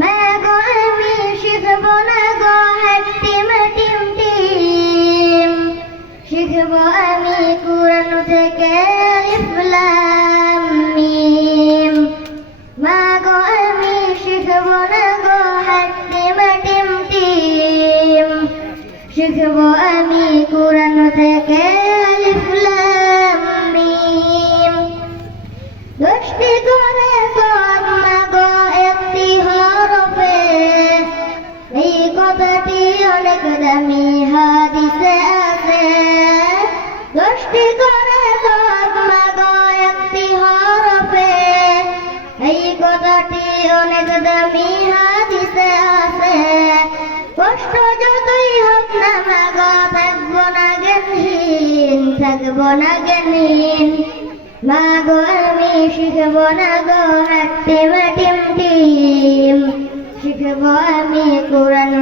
মা গো আমি শিখব না গো হাট্টিম টিম টিম, শিখব আমি কুরআন থেকে আলিফ লাম মিম। মা গো আমি শিখব না গো হাট্টিম টিম টিম, শিখব আমি কুরআন থেকে আলিফ লাম মিম। দশটি করে পদ মা গো একটি হরফে, এই কথাটি অনেক দামি হাদিসে আছে। দশটি করে পদ মা গো একটি হরফে, এই কথাটি অনেক দামি হাদিসে আছে। কষ্ট যতই হোক না মা গো থাকবো না জ্ঞানহীন, থাকবো না জ্ঞানহীন। মা গো আমি শিখব না গো হাট্টিম টিম টিম, শিখব আমি কুরআন